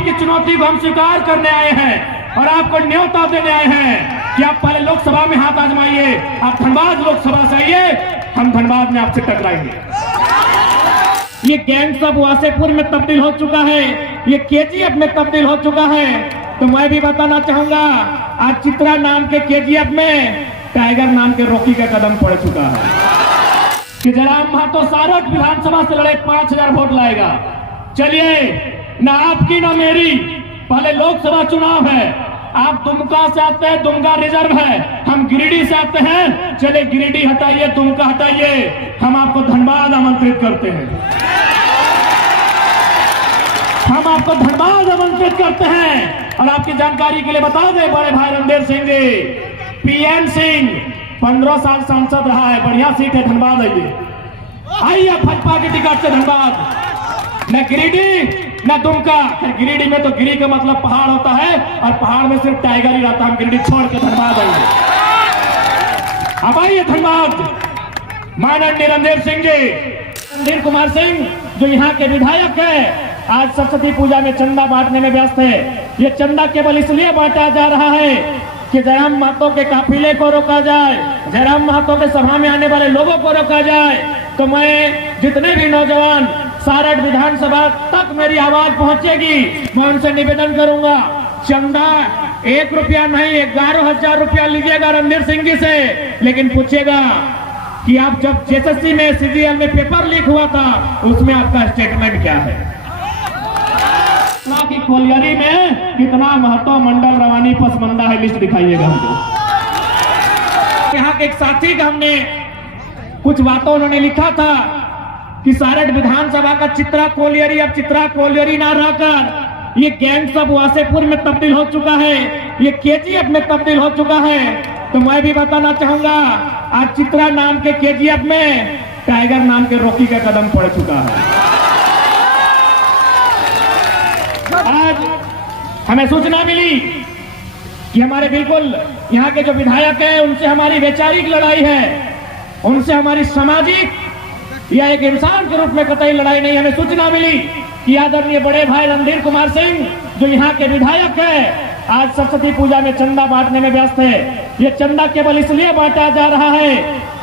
आपकी चुनौती को हम स्वीकार करने आए हैं और आपको न्योता देने आए हैं कि आप पहले लोकसभा में हाथ आजमाइए। आप धनबाद लोकसभा से आइए, हम धनबाद में आपसे टकराएंगे। ये गैंग्स ऑफ वासेपुर में तब्दील हो चुका है, ये केजीएफ में तब्दील हो चुका है। तो मैं भी बताना चाहूंगा, आज चित्रा नाम के केजीएफ में टाइगर नाम के रॉकी का कदम पड़ चुका है कि जयराम महतो सारठ विधानसभा से लड़े 5000 वोट लाएगा। चलिए, ना आपकी ना मेरी, पहले लोकसभा चुनाव है। आप दुमका से आते हैं, दुमका रिजर्व है। हम गिरिडीह से आते हैं, चले गिरिडीह हटाइए, दुमका हटाइए, हम आपको धनबाद आमंत्रित करते हैं। हम आपको धनबाद आमंत्रित करते हैं। और आपकी जानकारी के लिए बता दें, बड़े भाई रणधीर सिंह जी, पीएन सिंह 15 साल सांसद रहा है, बढ़िया सीट है, धनबाद आइए भाजपा की टिकट से धनबाद। न गिरिडीह न दुमका। गिरिडीह में तो गिरी का मतलब पहाड़ होता है और पहाड़ में सिर्फ टाइगर ही रहता है। हम गिरिडीह छोड़ के धनबाद आएंगे। अब आइए धनबाद। माननीय रणधीर सिंह जी, रणधीर कुमार सिंह जो यहाँ के विधायक है, आज सरस्वती पूजा में चंदा बांटने में व्यस्त है। ये चंदा केवल इसलिए बांटा जा रहा है कि जयराम महतो के काफिले को रोका जाए, जयराम महतो के सभा में आने वाले लोगों को रोका जाए। तो मैं जितने भी नौजवान सारठ विधानसभा तक मेरी आवाज पहुंचेगी, मैं उनसे निवेदन करूंगा, चंदा 1 रुपया नहीं 11,000 रुपया लीजिएगा रणधीर सिंह जी से। लेकिन पूछिएगा कि आप जब जेएसएससी में सीजीएल में पेपर लीक हुआ था, उसमें आपका स्टेटमेंट क्या है? की कोलियरी में कितना महतो मंडल रवानी पसमंदा है, लिस्ट दिखाइएगा हमको। यहाँ के एक साथी का हमने कुछ बातों उन्होंने लिखा था कि सारठ विधानसभा का चित्रा कोलियरी अब चित्रा कोलियरी ना रहकर ये गैंग्स ऑफ वासेपुर में तब्दील हो चुका है, ये केजीएफ में तब्दील हो चुका है। तो मैं भी बताना चाहूंगा, आज चित्रा नाम के केजीएफ में टाइगर नाम के रॉकी का कदम पड़ चुका है। आज हमें सूचना मिली कि हमारे बिल्कुल यहाँ के जो विधायक हैं, उनसे हमारी वैचारिक लड़ाई है, उनसे हमारी सामाजिक या एक इंसान के रूप में कतई लड़ाई नहीं। हमें सूचना मिली कि आदरणीय बड़े भाई रणधीर कुमार सिंह जो यहाँ के विधायक है, आज सरस्वती पूजा में चंदा बांटने में व्यस्त है। ये चंदा केवल इसलिए बांटा जा रहा है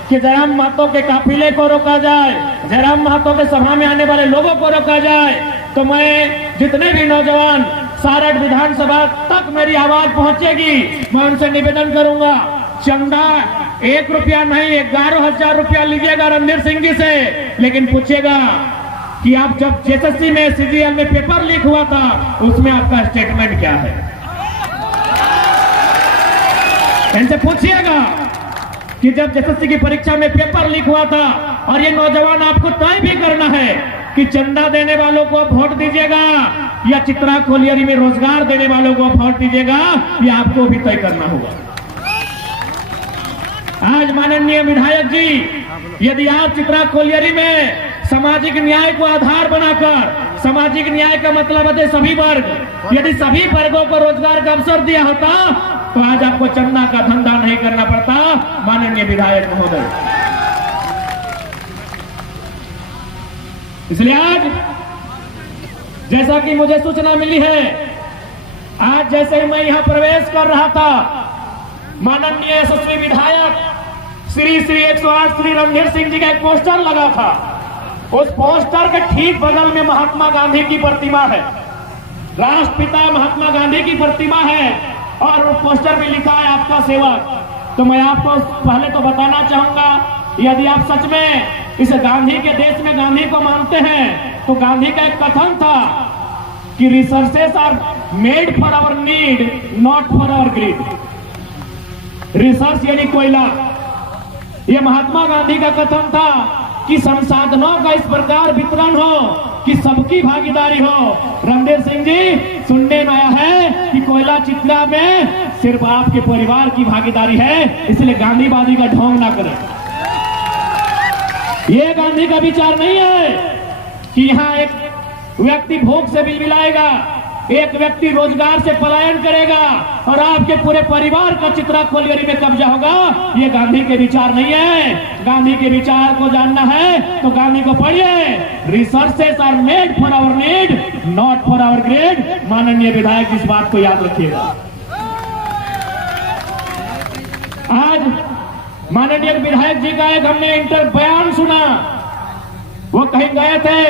कि जयराम महतो के काफिले को रोका जाए, जयराम महतो के सभा में आने वाले लोगों को रोका जाए। तो मैं जितने भी नौजवान सारठ विधानसभा तक मेरी आवाज पहुंचेगी, मैं उनसे निवेदन करूंगा, चंदा 1 रुपया नहीं 11,000 रुपया लीजिएगा रणधीर सिंह जी से। लेकिन पूछिएगा कि आप जब जेएसएससी में सीजीएल में पेपर लीक हुआ था, उसमें आपका स्टेटमेंट क्या है? इनसे पूछिएगा कि जब जेएसएससी की परीक्षा में पेपर लीक हुआ था, और ये नौजवान आपको तय भी करना है कि चंदा देने वालों को वोट दीजिएगा या चित्रा कोलियरी में रोजगार देने वालों को वोट दीजिएगा, ये आपको भी तय करना होगा। आज माननीय विधायक जी, यदि आप चित्रा कोलियरी में सामाजिक न्याय को आधार बनाकर, सामाजिक न्याय का मतलब है सभी वर्ग, यदि सभी वर्गों को रोजगार का अवसर दिया होता, तो आज आपको चंदा का धंधा नहीं करना पड़ता। माननीय विधायक महोदय, इसलिए आज जैसा कि मुझे सूचना मिली है, आज जैसे ही मैं यहां प्रवेश कर रहा था, माननीय यशस्वी विधायक श्री 108 श्री रणधीर सिंह जी का एक पोस्टर लगा था। उस पोस्टर के ठीक बगल में महात्मा गांधी की प्रतिमा है, राष्ट्रपिता महात्मा गांधी की प्रतिमा है, और उस पोस्टर में लिखा है आपका सेवक। तो मैं आपको पहले तो बताना चाहूंगा, यदि आप सच में इस गांधी के देश में गांधी को मानते हैं, तो गांधी का एक कथन था कि resources are made for our need, not for our greed. Research यानी कोयला, यह महात्मा गांधी का कथन था कि संसाधनों का इस प्रकार वितरण हो कि सबकी भागीदारी हो। रणधीर सिंह जी, सुनने में आया है कि कोयला चित्रा में सिर्फ आपके परिवार की भागीदारी है, इसलिए गांधीवादी का ढोंग ना करें। यह गांधी का विचार नहीं है कि यहाँ एक व्यक्ति भूख से बिलबिलाएगा, एक व्यक्ति रोजगार से पलायन करेगा और आपके पूरे परिवार का चित्रा कोलियरी में कब्जा होगा। ये गांधी के विचार नहीं है। गांधी के विचार को जानना है तो गांधी को पढ़िए। Resources are made for our need, not for our greed. माननीय विधायक इस बात को याद रखिएगा। आज माननीय विधायक जी का एक हमने इंटर बयान सुना। वो कहीं गए थे,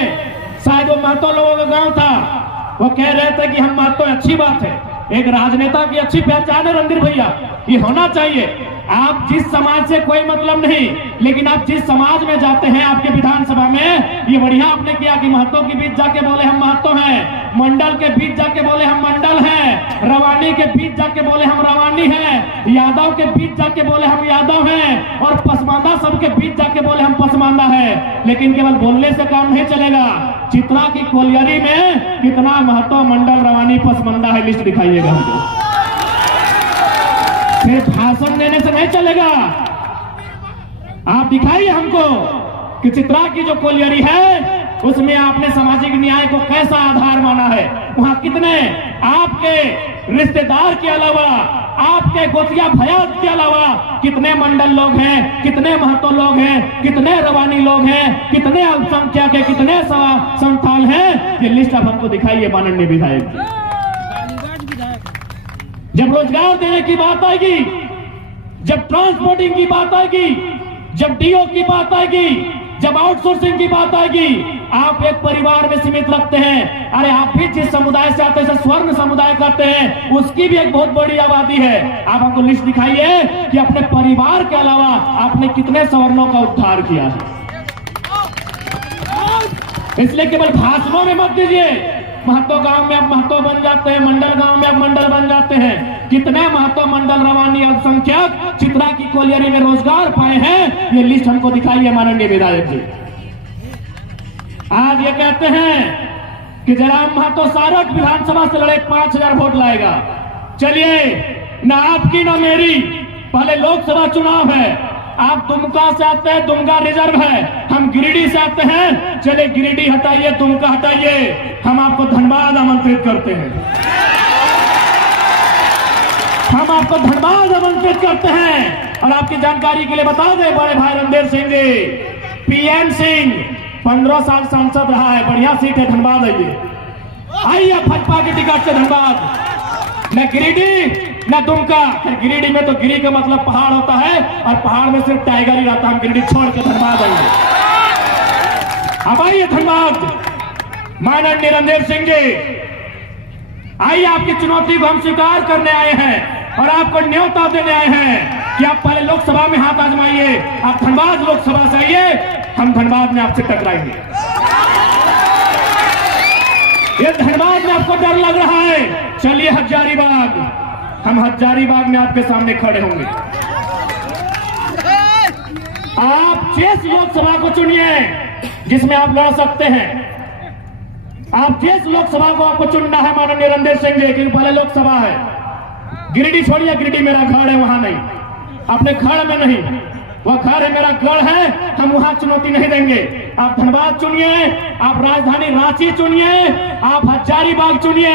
शायद वो महतो लोगों का गांव था। वो कह रहे थे कि हम महतो, अच्छी बात है, एक राजनेता की अच्छी पहचान है रणधीर भैया, ये होना चाहिए। आप जिस समाज से कोई मतलब नहीं, लेकिन आप जिस समाज में जाते हैं आपके विधानसभा में, ये बढ़िया आपने किया कि महतो के बीच जाके बोले हम महतो हैं, मंडल के बीच जाके बोले हम मंडल हैं, रवानी के बीच जाके बोले हम रवानी हैं, यादव के बीच जाके बोले हम यादव हैं, और पसमानदा सबके बीच जाके बोले हम पसमानदा हैं। लेकिन केवल बोलने से काम नहीं चलेगा। चित्रा की कोलियरी में कितना महतो, मंडल, रवानी, पसमानदा है, लिस्ट दिखाइएगा हमको। सिर्फ भाषण देने से नहीं चलेगा। आप दिखाइए हमको कि चित्रा की जो कोलियरी है उसमें आपने सामाजिक न्याय को कैसा आधार माना है। वहां कितने आपके रिश्तेदार के अलावा, आपके गोतिया भयात के अलावा कितने मंडल लोग हैं, कितने महतो लोग हैं, कितने रवानी लोग हैं, कितने अल्पसंख्यक है, कितने संथाल हैं, ये लिस्ट आप हमको दिखाइए माननीय विधायक जी। जब रोजगार देने की बात आएगी, जब ट्रांसपोर्टिंग की बात आएगी, जब डीओ की बात आएगी, जब आउटसोर्सिंग की बात आएगी, आप एक परिवार में सीमित रखते हैं। अरे आप भी जिस समुदाय से आते हैं, स्वर्ण समुदाय कहते हैं, उसकी भी एक बहुत बड़ी आबादी है। आप हमको लिस्ट दिखाइए कि अपने परिवार के अलावा आपने कितने सवर्णों का उद्धार किया है। इसलिए केवल भाषणों में मत दीजिए। महतो गांव में अब महतो बन जाते हैं, मंडल गांव में अब मंडल बन जाते हैं। कितने महतो, मंडल, रवानी, अल्पसंख्यक चित्रा की कोलियरी में रोजगार पाए हैं, ये लिस्ट हमको दिखाइए माननीय विधायक जी। आज ये कहते हैं कि जयराम महतो सारठ विधानसभा से लड़े 5000 वोट लाएगा। चलिए, ना आपकी ना मेरी, पहले लोकसभा चुनाव है। आप दुमका से आते हैं, दुमका रिजर्व है। हम गिरिडीह से आते हैं, चले गिरिडीह हटाइए, दुमका हटाइए। हम आपको धनबाद आमंत्रित करते हैं। हम आपको धनबाद आमंत्रित करते हैं। और आपकी जानकारी के लिए बता दें, बड़े भाई रणधीर सिंह जी, पीएन सिंह 15 साल सांसद रहा है, बढ़िया सीट है, धनबाद आइए भाजपा की टिकट से धनबाद। न गिरिडीह न दुमका। गिरिडीह में तो गिरी का मतलब पहाड़ होता है, और पहाड़ में सिर्फ टाइगर ही रहता है। हम गिरिडीह छोड़ के धनबाद आएंगे। अब आइए धनबाद, माननीय रणधीर सिंह जी, आइए, आपकी चुनौती को हम स्वीकार करने आए हैं और आपको न्योता देने आए हैं कि आप पहले लोकसभा में हाथ आजमाइए। आप धनबाद लोकसभा से आइए, हम धनबाद में आपसे टकराएंगे। ये धनबाद में आपको डर लग रहा है, चलिए हजारीबाग, हम हजारीबाग में आपके सामने खड़े होंगे। आप जिस लोकसभा को चुनिए जिसमें आप लड़ सकते हैं, आप जिस लोकसभा को आपको चुनना है माननीय रणधीर सिंह जी, क्योंकि पहले लोकसभा है। गिरिडीह छोड़िए, गिरिडीह मेरा घर है, वहां नहीं, अपने घर में नहीं, वह घर है मेरा गढ़ है, हम वहां चुनौती नहीं देंगे। आप धनबाद चुनिए, आप राजधानी रांची चुनिए, आप हजारीबाग चुनिए।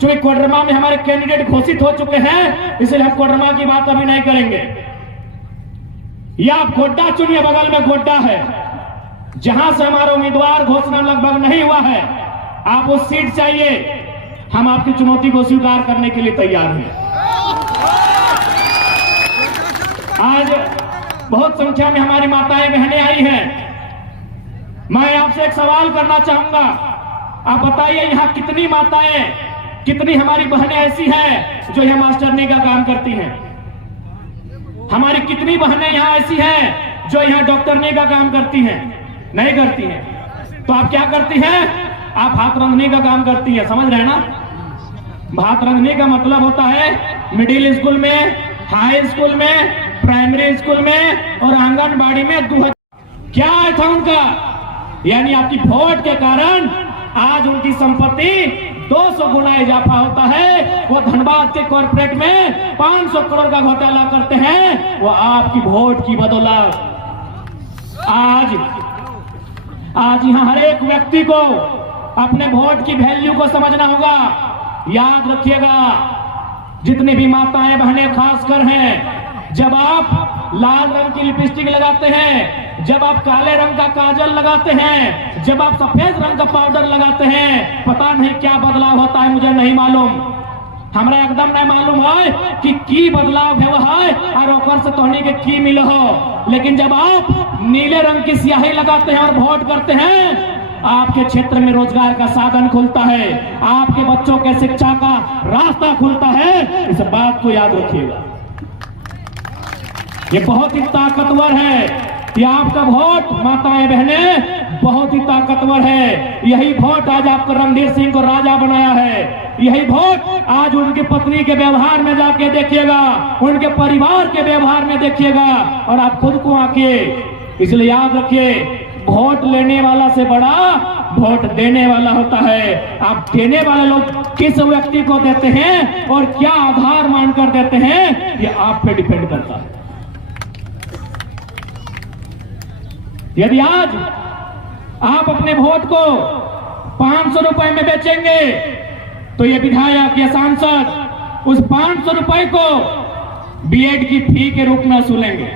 चूंकि कोडरमा में हमारे कैंडिडेट घोषित हो चुके हैं, इसलिए हम कोडरमा की बात अभी नहीं करेंगे। या आप गोड्डा चुनिए, बगल में गोड्डा है, जहां से हमारा उम्मीदवार घोषणा लगभग नहीं हुआ है। आप उस सीट चाहिए, हम आपकी चुनौती को स्वीकार करने के लिए तैयार हैं। आज बहुत संख्या में हमारी माताएं बहनें आई हैं। मैं आपसे एक सवाल करना चाहूंगा, आप बताइए यहाँ कितनी माताएं, कितनी हमारी बहनें ऐसी हैं जो यहाँ मास्टरनी का काम करती हैं? हमारी कितनी बहनें यहाँ ऐसी हैं जो यहाँ डॉक्टरनी का काम करती हैं? नहीं करती हैं। तो आप क्या करती हैं? आप हाथ रंधने का काम करती है। समझ रहे हैं ना? हाथ रंधने का मतलब होता है मिडिल स्कूल में, हाई स्कूल में, प्राइमरी स्कूल में और आंगनबाड़ी में क्या था उनका, यानी आपकी वोट के कारण आज उनकी संपत्ति 200 गुना इजाफा होता है। वो धनबाद के कॉर्पोरेट में 500 करोड़ का घोटाला करते हैं, वो आपकी वोट की बदौलत। आज यहाँ हर एक व्यक्ति को अपने वोट की वैल्यू को समझना होगा। याद रखिएगा, जितने भी माताएं बहनें खासकर हैं, जब आप लाल रंग की लिपस्टिक लगाते हैं, जब आप काले रंग का काजल लगाते हैं, जब आप सफेद रंग का पाउडर लगाते हैं, पता नहीं क्या बदलाव होता है, मुझे नहीं मालूम, हमरा एकदम नहीं मालूम है कि की बदलाव है वह है और ओकर से तोहनी के की मिले हो। लेकिन जब आप नीले रंग की स्याही लगाते हैं और वोट करते हैं, आपके क्षेत्र में रोजगार का साधन खुलता है, आपके बच्चों के शिक्षा का रास्ता खुलता है। इस बात को याद रखिएगा, ये बहुत ही ताकतवर है, ये आपका वोट माताएं बहनें बहुत ही ताकतवर है। यही वोट आज आपको रणधीर सिंह को राजा बनाया है, यही वोट आज उनकी पत्नी के व्यवहार में जाके देखिएगा, उनके परिवार के व्यवहार में देखिएगा और आप खुद को आके। इसलिए याद रखिए, वोट लेने वाला से बड़ा वोट देने वाला होता है। आप देने वाले लोग किस व्यक्ति को देते हैं और क्या आधार मानकर देते हैं, ये आप पे डिपेंड करता है। यदि आज आप अपने वोट को 500 रुपए में बेचेंगे, तो ये विधायक या सांसद उस 500 रुपए को बीएड की फी के रूप में वसूलेंगे।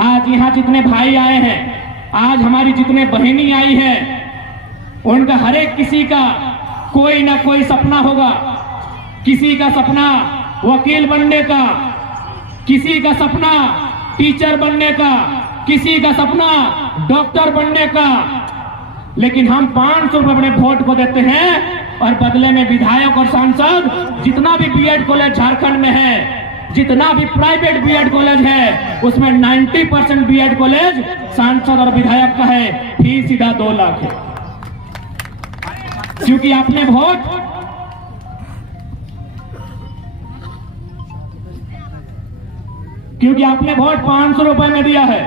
आज यहाँ जितने भाई आए हैं, आज हमारी जितने बहनी आई है, उनका हर एक किसी का कोई ना कोई सपना होगा। किसी का सपना वकील बनने का, किसी का सपना टीचर बनने का, किसी का सपना डॉक्टर बनने का। लेकिन हम 500 रुपए अपने वोट को देते हैं और बदले में विधायक और सांसद, जितना भी बीएड कॉलेज झारखंड में है, जितना भी प्राइवेट बीएड कॉलेज है, उसमें 90% बीएड कॉलेज सांसद और विधायक का है। फीस सीधा 2 लाख है, क्योंकि आपने वोट क्योंकि आपने वोट 500 रुपए में दिया है,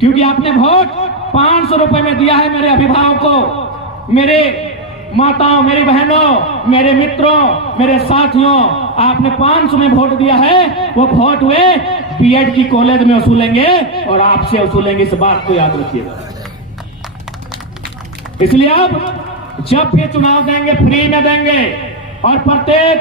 क्योंकि आपने वोट 500 रुपए में दिया है। मेरे अभिभावकों, मेरे माताओं, मेरी बहनों, मेरे मित्रों, मेरे साथियों, आपने 500 में वोट दिया है। वो वोट वे बीएड की कॉलेज में वसूलेंगे और आपसे वसूलेंगे, इस बात को याद रखिएगा। इसलिए अब जब भी चुनाव देंगे, फ्री में देंगे और प्रत्येक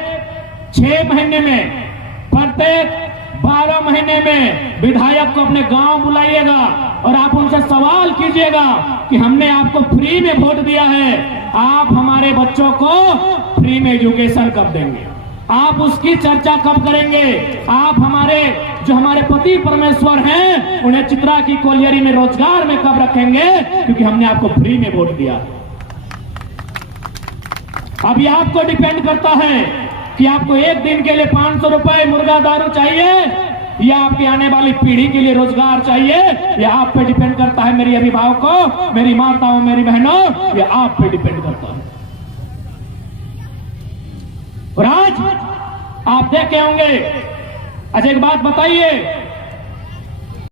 6 महीने में, प्रत्येक 12 महीने में विधायक को अपने गांव बुलाइएगा और आप उनसे सवाल कीजिएगा कि हमने आपको फ्री में वोट दिया है, आप हमारे बच्चों को फ्री में एजुकेशन कब देंगे, आप उसकी चर्चा कब करेंगे, आप जो हमारे पति परमेश्वर हैं उन्हें चित्रा की कोलियरी में रोजगार में कब रखेंगे, क्योंकि हमने आपको फ्री में वोट दिया। अभी आपको डिपेंड करता है कि आपको एक दिन के लिए 500 रुपए मुर्गा दारू चाहिए या आपकी आने वाली पीढ़ी के लिए रोजगार चाहिए। यह आप पे डिपेंड करता है मेरी अभिभावकों, मेरी माताओं, मेरी बहनों, यह आप पे डिपेंड करता है। और आज आप देखे होंगे, अच्छा एक बात बताइए,